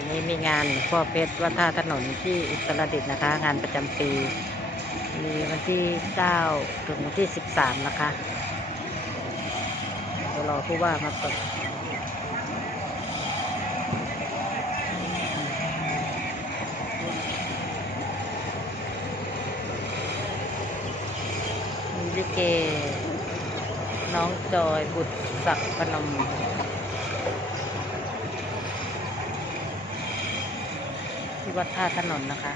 วันนี้มีงานหลวงพ่อเพชรวัดท่าถนนที่อุตรดิตถ์นะคะ งานประจำปี มีวันที่ 9 ถึงวันที่ 13 นะคะเดี๋ยวรอผู้ว่ามาเปิดมีลิเก น้องจอยบุตรศักดิ์พนม ที่วัดท่าถนนนะคะ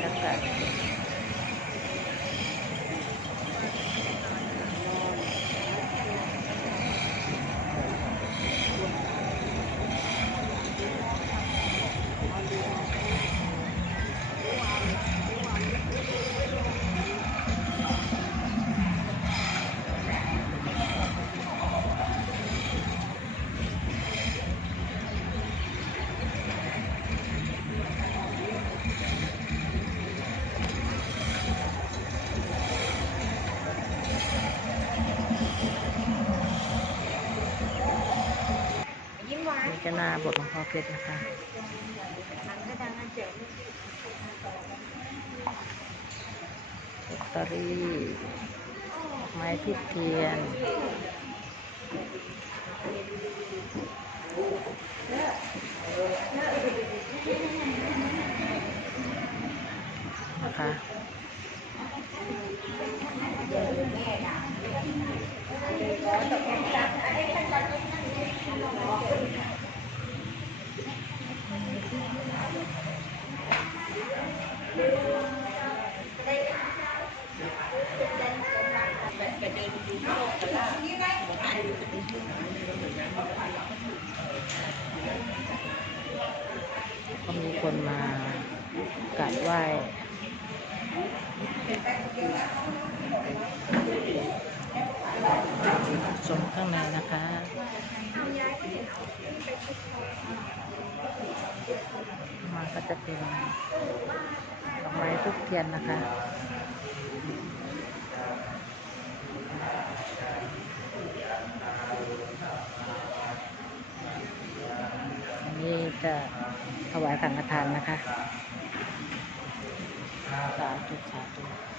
แล้วก็ จนาบทของพ่อเพชรนะคะลอตเตอรี่ไม้พิเทียน ก็มีคนมากราบไหว้ชมข้างในนะคะมาก็จะเป็นดอก ไม้ทุกเทียนนะคะอันนี้จะถวายสังฆทานนะคะสาธุสาธุ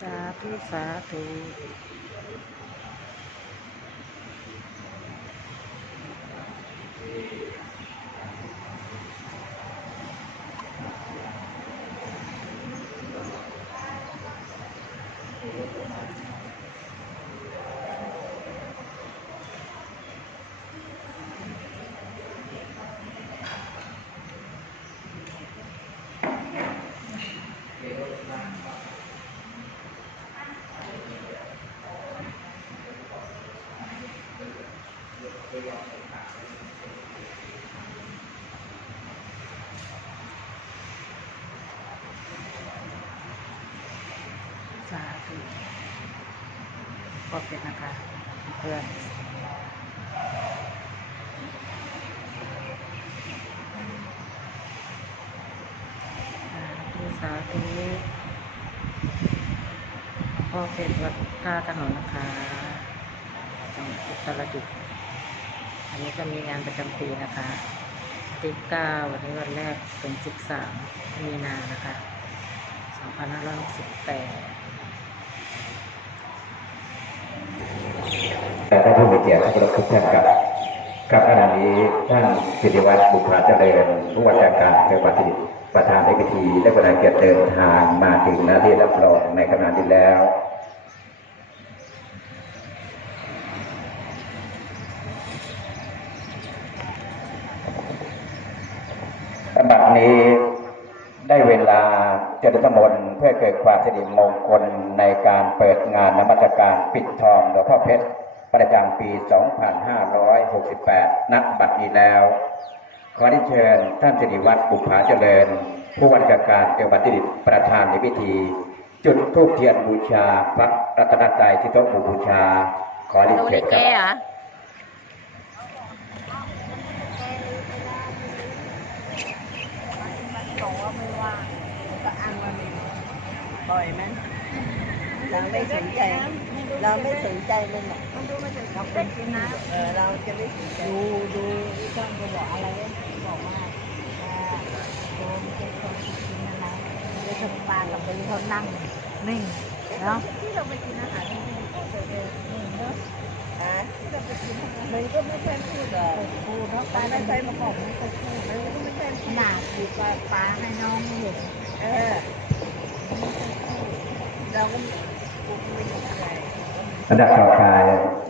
สาธุสาธุ สาธุขอบคุณนะคะเพื่อนสาธุสาธุพ่อเป็นวัดท่าถนนนะคะจังหวัดอุตรดิตถ์ อันนี้ก็มีงานประจำปีนะคะที่เก้าวันนี้วันแรกเป็นสิบสามมีนานะคะสองพันห้าร้อยหกสิบแปดแต่ท่านผู้มีเกียรติที่เคารพทุกท่านครับครับขณะนี้ท่านสิริวัฒน์บุภาเจริญผู้ว่าราชการจังหวัดสิริประธานในพิธีได้ประทานเกียรติเดินทางมาถึงหน้าที่รับรองในขณะนี้แล้ว บัดนี้ได้เวลา เจริญมนเพื่อเกิดความสิริมงคลในการเปิดงานนมัสการปิดทองหลวงพ่อเพชรประจำปี 2568 นักบัดนี้แล้ว ขอได้เชิญท่านสิริวัตรบุภาเจริญ ผู้ว่าราชการจังหวัดพิจิตประธานในพิธี จุดธูปเทียนบูชาพระรัตนตรัยที่โต๊ะหมู่บูชา ขอเรียนดูเชิญครับ เหรอ บอกว่าไม่ว่างก็อ้างว่าไม่ว่าง ปล่อยมันเราไม่สนใจ เราไม่สนใจมันหรอกเราเป็นที่นะเออเราจะไม่สนใจดูดูช่างก็บอกอะไรเนี่ยบอกว่าอ่าโยมเป็นคนที่กินนะนะไม่ทำปลากับเป็นเขานั่งนิ่งเนาะที่เราไปกินอาหารนี่พูดเลยนิ่งเนาะอ่าที่เราไปกินมันก็ไม่ใช่พูดอะพูดเพราะปลาไม่ใช่มาบอกไม่เคยพูดมันก็ไม่ใช่ขนาดดีกว่าปลาให้น้องเห็นเออ เราก็ไม่ได้อะไรอันดับต่อไป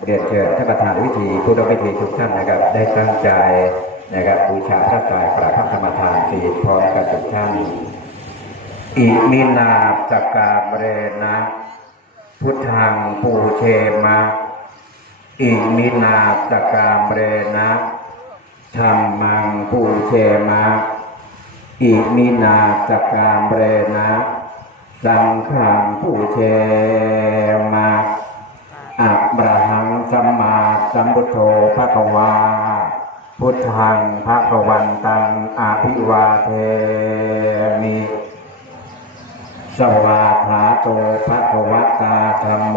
เรียนเชิญท่านประธานวิธีผู้ร่วมพิธีทุกท่านนะครับ ได้ตั้งใจนะครับบูชาพระตายกราบพระธรรมทานสีพร้อมกับทุกท่านอิมินาสกาเบเรนะพุทธังปูเชมะอิมินาสกาเบเรนะธรรมังปูเชมะอิมินาสกาเบเรนะ สังฆังปูเชมะอะบราหังสัมมาสัมพุทโธภะคะวา พุทธังภะคะวันตังอาภิวาเทมิสวาขาโตภะคะวะตาธัมโม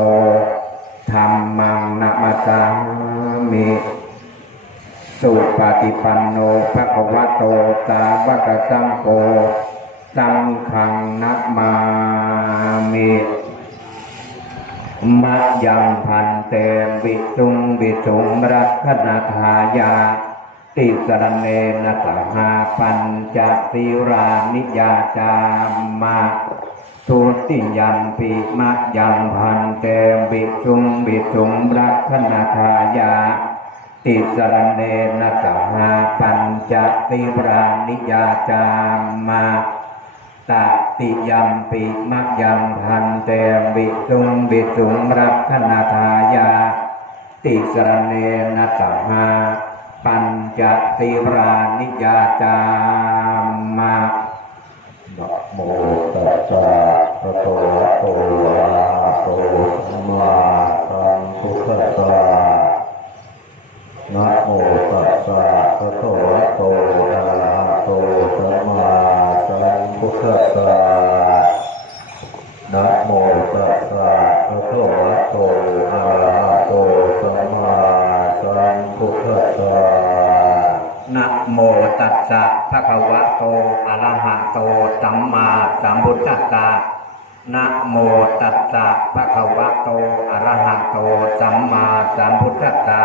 ธัมมังนะมะสามิสุปฏิปันโนภะคะวะโตสาวกสังโฆ สังฆังนะมามิมะยังพันเตวิสุงวิสุงรักขณทายาติสรณเนนะสหาปัญจสีรานิยาจามมาทุติยัมปิมะยังพันเตวิสุงวิสุงรักขณทายาติสรณเนนะสหาปัญจสีรานิยาจามมา ตติยัมปิมักยังพันเตวิสุงวิสุงรักขณทายา ติสรเนนะสหาปัญจสีรานิยาจามมานะโมตัสสะภะคะวะโตอะระหะโตสัมมาสัมพุทธัสสะนะโมตัสสะภะคะวะโตอะระหะโตสัมมา สัมพุทธัสสะนะโมตัสสะภะคะวะโตอะระหะโตสัมมาสัมพุทธัสสะนะโมตัสสะภะคะวะโตอะระหะโตสัมมาสัมพุทธัสสะนะโมตัสสะภะคะวะโตอะระหะโตสัมมาสัมพุทธัสสะ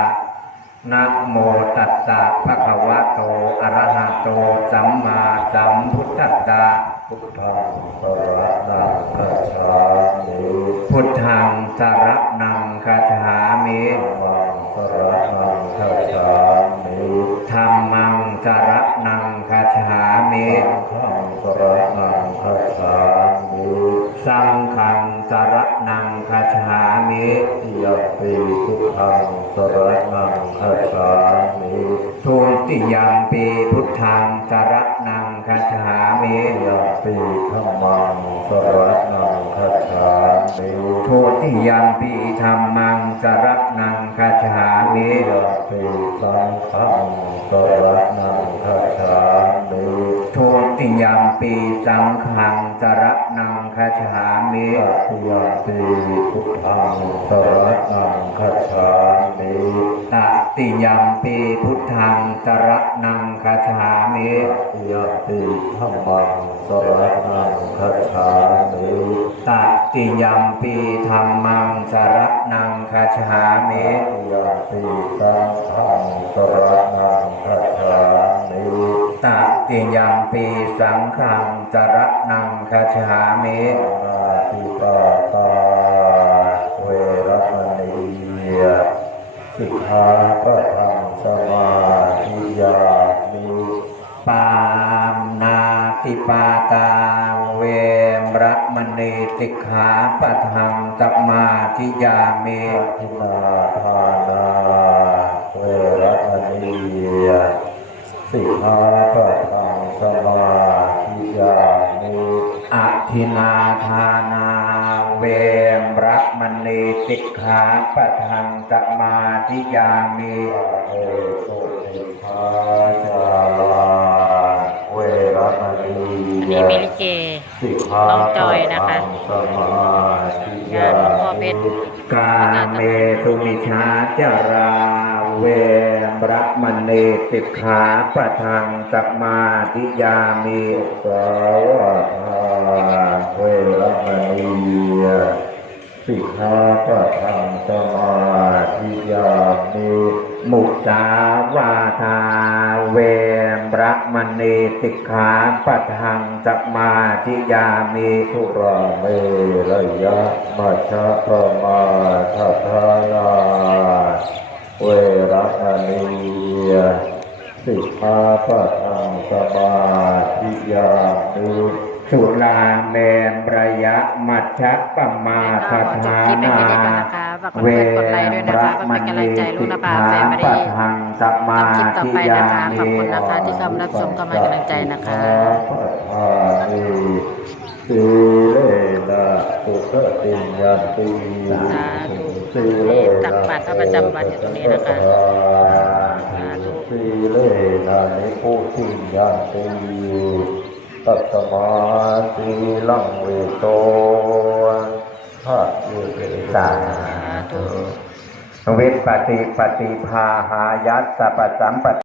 นะโมตัสสะภะคะวะโต อะระหะโต สัมมาสัมพุทธัสสะพุทธังสรณังคาถามิพุทธังสรณังคาถามิมังสรณัง ติยัมปีพุทธังสรณังคัจฉามิยัปปิธัมมังสรณังคัจฉามิทุติยัมปีธัมมังสรณังคัจฉามิยัปปิสังฆังสรณังคัจฉามิทุติยัมปีสังฆังสรณังคัจฉามิทุติยัมปีพุทธังสรณังคัจฉามิ ติยัมปีพุทธังสรณังคัจฉามิตติยัมปีธัมมังสรณังคัจฉามิตติยัมปีธัมมังสรณังคัจฉามิตติยัมปีสังฆังสรณังคัจฉามิตติยัมปีสังฆังสรณังคัจฉามินาติปาตา สิกขาปะทังสมาธิยามิปามนาติปาตาเวรมณีสิกขาปะทังสมาธิยามิทินาทานาเวรมณีสิกขาปะทังสมาธิยยามิอะทินาทานา เวมระมณีสิกขาปะทังสมาธิยามิเอสุสิกขาจาเวรมณีอันนี้มีลิเกสิกขาน้องจอยนะคะสมาธิงานหลวงพ่อเพชรกาเมสุมิชาจาราเวมระมณีสิกขาปะทังสมาธิยามิสาวะทา เวรมณีสิกขาปะทังสมาธิยามิมุสาวาทาเวระมณีสิกขาปะทังสมาธิยามิทุราเมระยะมัชฌะปมาทัทานาเวระมณีสิกขาปะทังสมาธิยามิ สุลาเมมระยะมัชฌะปมาทัทาคลิปเป็นนาแค่นี้ก่อนนะคะฝากกดไลค์กดไลค์ด้วยนะคะเพื่อเป็นกำลังใจลูกนภาแฟมิลี่ทังสมาคลิปต่อธิไปยานะคะมิขอบคุณนะคะที่เข้ามารับชมเข้ามาให้กำลังใจนะคะสีเลนะสุขติยันติสาธุสีเลตักบาตรพระประจำวันอยู่ตรงนี้นะคะสาธุสีเลนะนิพุติยันติ ตัสมาตีลังเวโตพระเยสาธุวิปติปฏิภาหายัสสะปะสัมป